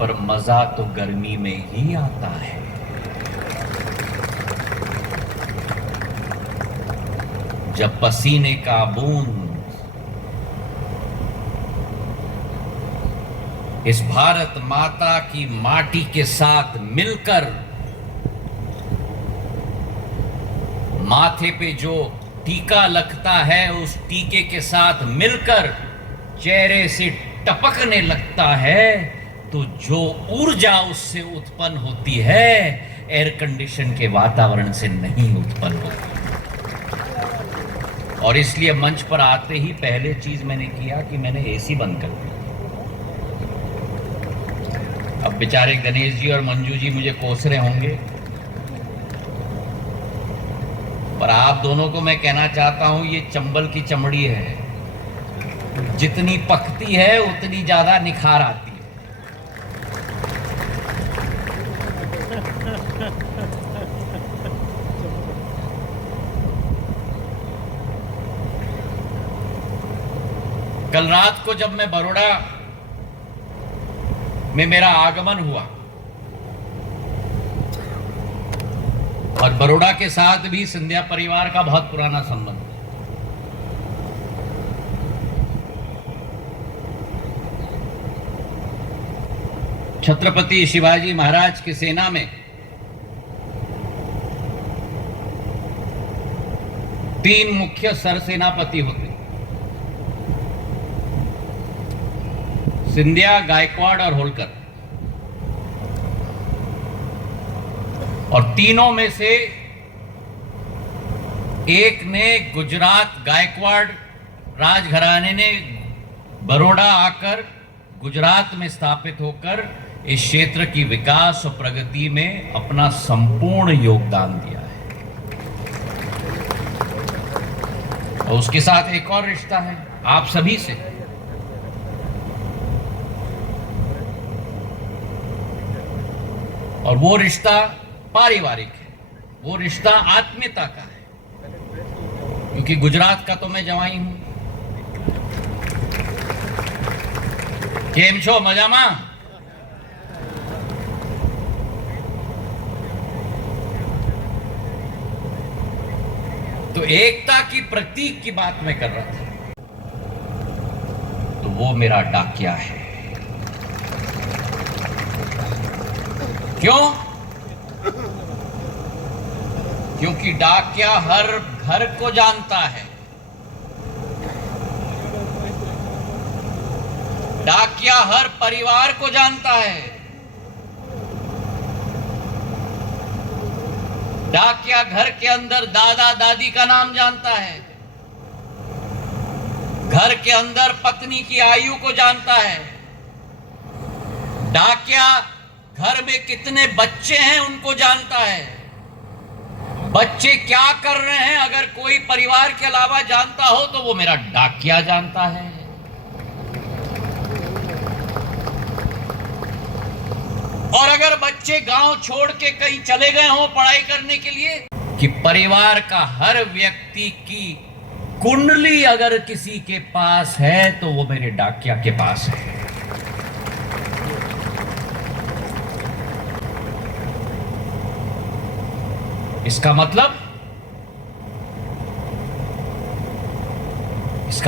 पर मजा तो गर्मी में ही आता है। जब पसीने का बूंद इस भारत माता की माटी के साथ मिलकर माथे पे जो टीका लगता है उस टीके के साथ मिलकर चेहरे से टपकने लगता है, तो जो ऊर्जा उससे उत्पन्न होती है एयर कंडीशन के वातावरण से नहीं उत्पन्न होती। और इसलिए मंच पर आते ही पहले चीज मैंने किया कि मैंने एसी बंद कर दिया। अब बेचारे गणेश जी और मंजू जी मुझे कोस रहे होंगे, पर आप दोनों को मैं कहना चाहता हूं ये चंबल की चमड़ी है, जितनी पकती है उतनी ज्यादा निखार आती है। कल रात को जब मैं बड़ौदा में मेरा आगमन हुआ और बड़ौदा के साथ भी सिंधिया परिवार का बहुत पुराना संबंध है। छत्रपति शिवाजी महाराज की सेना में 3 मुख्य सरसेनापति होते, सिंधिया, गायकवाड़ और होलकर। और तीनों में से एक ने गुजरात, गायकवाड़ राजघराने ने बड़ौदा आकर गुजरात में स्थापित होकर इस क्षेत्र की विकास और प्रगति में अपना संपूर्ण योगदान दिया है। और उसके साथ एक और रिश्ता है आप सभी से। और वो रिश्ता पारिवारिक है, वो रिश्ता आत्मीयता का है, क्योंकि गुजरात का तो मैं जवाई हूं। केम छो मजामा? तो एकता की प्रतीक की बात मैं कर रहा था, तो वो मेरा डाकिया है। क्यों? क्योंकि डाकिया हर घर को जानता है, डाकिया हर परिवार को जानता है, डाकिया घर के अंदर दादा दादी का नाम जानता है, घर के अंदर पत्नी की आयु को जानता है, डाकिया घर में कितने बच्चे हैं उनको जानता है, बच्चे क्या कर रहे हैं अगर कोई परिवार के अलावा जानता हो तो वो मेरा डाकिया जानता है। और अगर बच्चे गांव छोड़ के कहीं चले गए हो पढ़ाई करने के लिए, कि परिवार का हर व्यक्ति की कुंडली अगर किसी के पास है तो वो मेरे डाकिया के पास है। इसका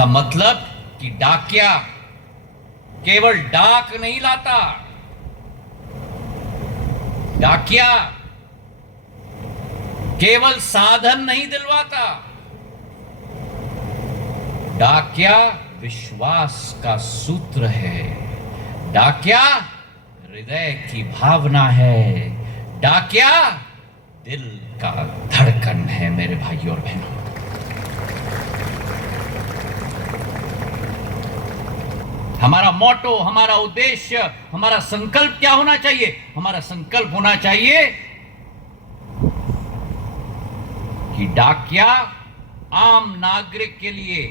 मतलब कि डाकिया केवल डाक नहीं लाता, डाकिया केवल साधन नहीं दिलवाता, डाकिया विश्वास का सूत्र है, डाकिया हृदय की भावना है, डाकिया दिल का धड़कन है। मेरे भाइयों और बहनों, हमारा मोटो, हमारा उद्देश्य, हमारा संकल्प क्या होना चाहिए? हमारा संकल्प होना चाहिए कि डाकिया आम नागरिक के लिए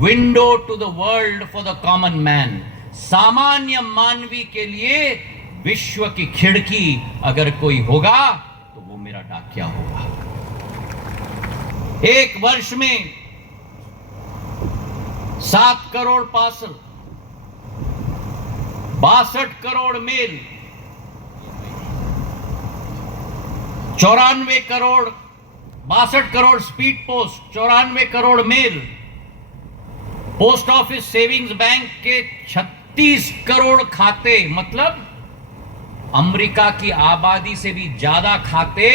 window to the world for the common man, सामान्य मानवी के लिए विश्व की खिड़की अगर कोई होगा तो वो मेरा डाकिया होगा। एक वर्ष में 7 crore parcel, 62 crore mail, 94 crore 62 crore speed post, 94 crore mail, post office savings bank के 36 करोड़ खाते, मतलब अमेरिका की आबादी से भी ज्यादा खाते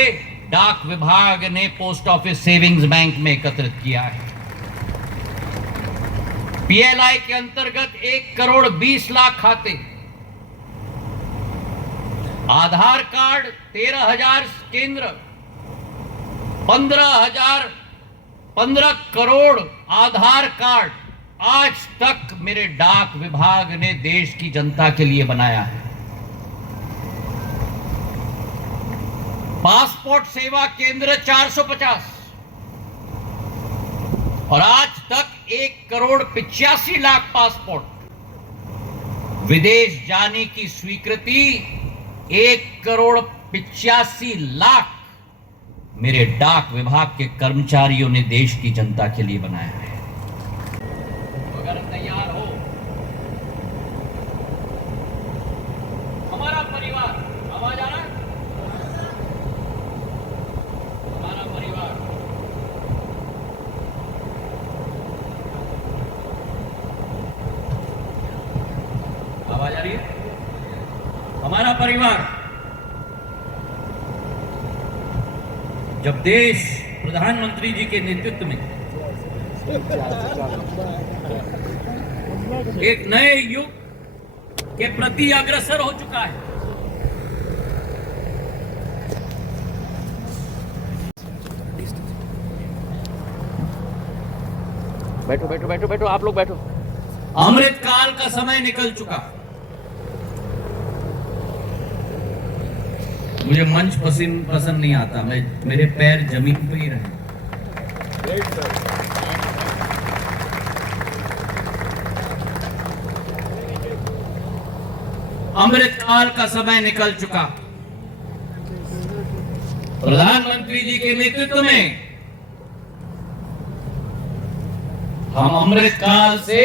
डाक विभाग ने पोस्ट ऑफिस सेविंग्स बैंक में एकत्रित किया है। पीएलआई के अंतर्गत 1 करोड़ 20 लाख खाते, आधार कार्ड 13,000 केंद्र, 15 करोड़ आधार कार्ड आज तक मेरे डाक विभाग ने देश की जनता के लिए बनाया है। पासपोर्ट सेवा केंद्र 450 और आज तक 1 करोड़ 85 लाख पासपोर्ट। विदेश जाने की स्वीकृति 1 करोड़ 85 लाख मेरे डाक विभाग के कर्मचारियों ने देश की जनता के लिए बनाया है। अगर तैयार हो, हमारा परिवार, आवाज आ रहा है? हमारा परिवार, आवाज आ रही है? हमारा परिवार जब देश प्रधानमंत्री जी के नेतृत्व में एक नए युग के प्रति अग्रसर हो चुका है, बैठो बैठो बैठो बैठो, आप लोग बैठो। अमृत काल का समय निकल चुका। मुझे मंच पसंद नहीं आता, मेरे पैर जमीन पे ही रहे। अमृत काल का समय निकल चुका। प्रधानमंत्री जी के नेतृत्व में हम अमृत काल से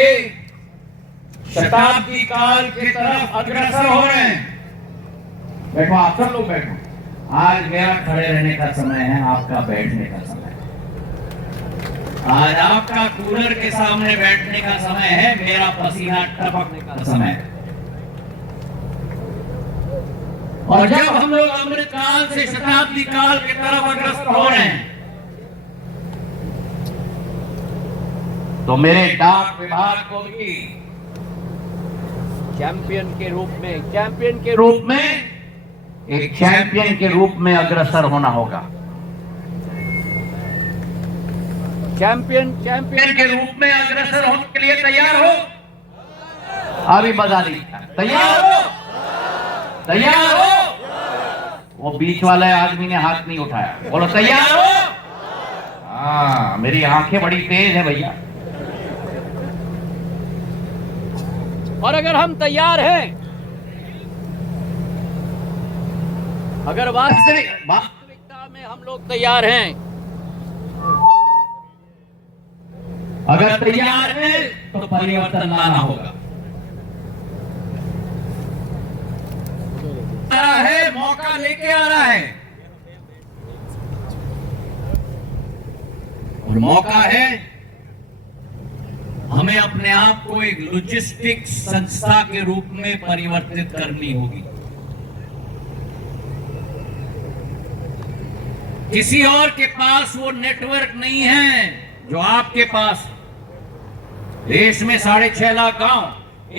शताब्दी काल की तरफ अग्रसर हो रहे हैं। बैठो, आप सब लोग बैठो। आज मेरा खड़े रहने का समय है, आपका बैठने का समय है। आज आपका कूलर के सामने बैठने का समय है, मेरा पसीना टपकने का समय है। और जब हम लोग अमृत काल से शताब्दी काल की तरफ अग्रसर हो रहे हैं, तो मेरे डाक विभाग को भी चैंपियन के रूप में एक चैंपियन के रूप में अग्रसर होना होगा। चैंपियन के रूप में अग्रसर होने के लिए तैयार हो? अभी बजा दी, तैयार हो? तैयार हो? वो बीच वाले आदमी ने हाथ नहीं उठाया, बोलो तैयार हो? हाँ, मेरी आंखें बड़ी तेज है भैया। और अगर हम तैयार हैं, अगर वास्तविकता में हम लोग तैयार हैं, अगर तैयार हैं तो परिवर्तन लाना होगा। मौका लेके आ रहा है, और मौका है हमें अपने आप को एक लॉजिस्टिक संस्था के रूप में परिवर्तित करनी होगी। किसी और के पास वो नेटवर्क नहीं है जो आपके पास। देश में 6.5 लाख गांव,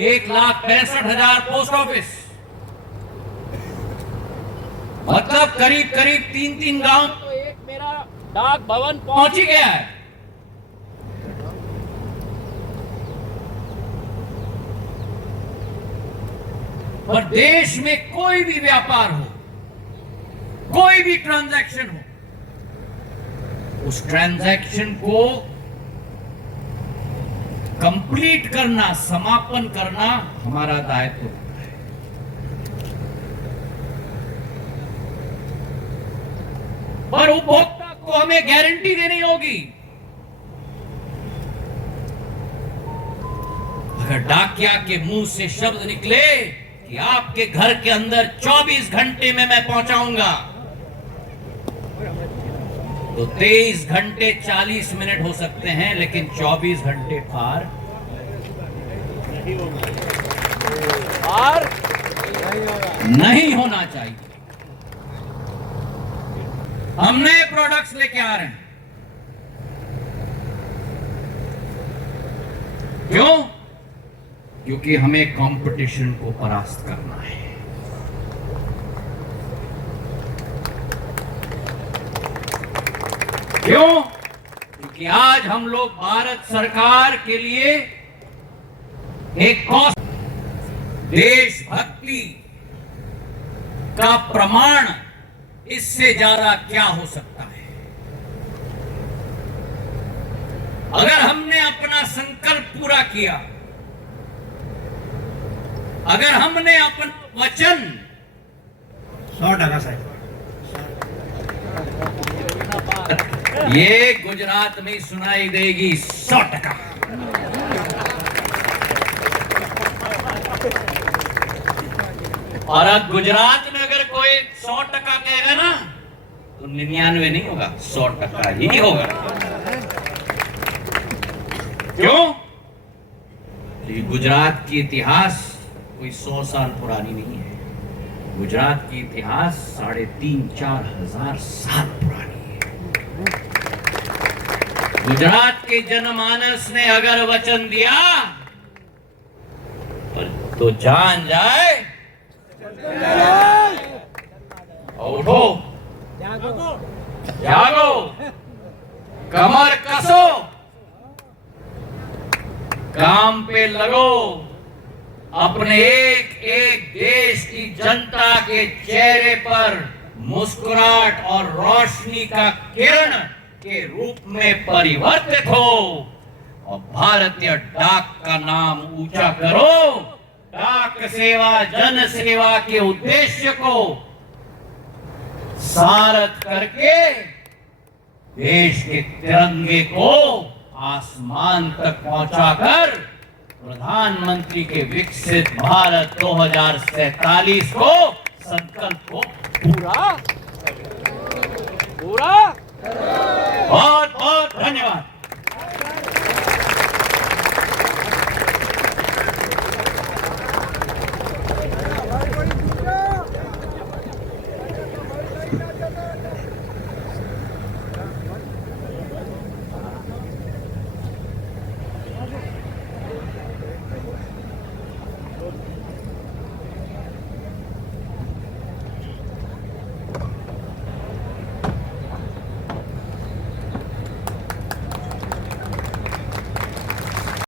1,65,000 पोस्ट ऑफिस, मतलब करीब 3 गांव तो एक मेरा डाक भवन पहुंच ही गया है। पर देश में कोई भी व्यापार हो, कोई भी ट्रांजैक्शन हो, उस ट्रांजैक्शन को कंप्लीट करना, समापन करना हमारा दायित्व है। पर उपभोक्ता को हमें गारंटी देनी होगी। अगर डाकिया के मुंह से शब्द निकले कि आपके घर के अंदर 24 घंटे में मैं पहुंचाऊंगा, तो 23 घंटे 40 मिनट हो सकते हैं, लेकिन 24 घंटे पार और नहीं होना चाहिए। हम नए प्रोडक्ट्स लेके आ रहे हैं। क्यों? क्योंकि हमें कंपटीशन को परास्त करना है। क्यों? क्योंकि आज हम लोग भारत सरकार के लिए एक देशभक्ति का प्रमाण, इससे ज्यादा क्या हो सकता है? अगर हमने अपना संकल्प पूरा किया, अगर हमने अपना वचन 100% साहब। ये गुजरात में सुनाई देगी 100%। और अब गुजरात में अगर कोई 100% कहेगा ना, तो 99 नहीं होगा, 100% ही होगा। क्यों? ये गुजरात की इतिहास कोई 100 साल पुरानी नहीं है। गुजरात की इतिहास 3,500-4 हजार साल पुरानी है। गुजरात के जनमानस ने अगर वचन दिया तो जान जाए, उठो, जागो, कमर कसो, काम पे लगो, अपने एक एक देश की जनता के चेहरे पर मुस्कुराहट और रोशनी का किरण के रूप में परिवर्तित हो, और भारतीय डाक का नाम ऊंचा करो। डाक सेवा, जन सेवा के उद्देश्य को सारथ करके देश के तिरंगे को आसमान तक पहुंचाकर प्रधानमंत्री के विकसित भारत 2047 को संकल्प को पूरा बहुत बहुत धन्यवाद।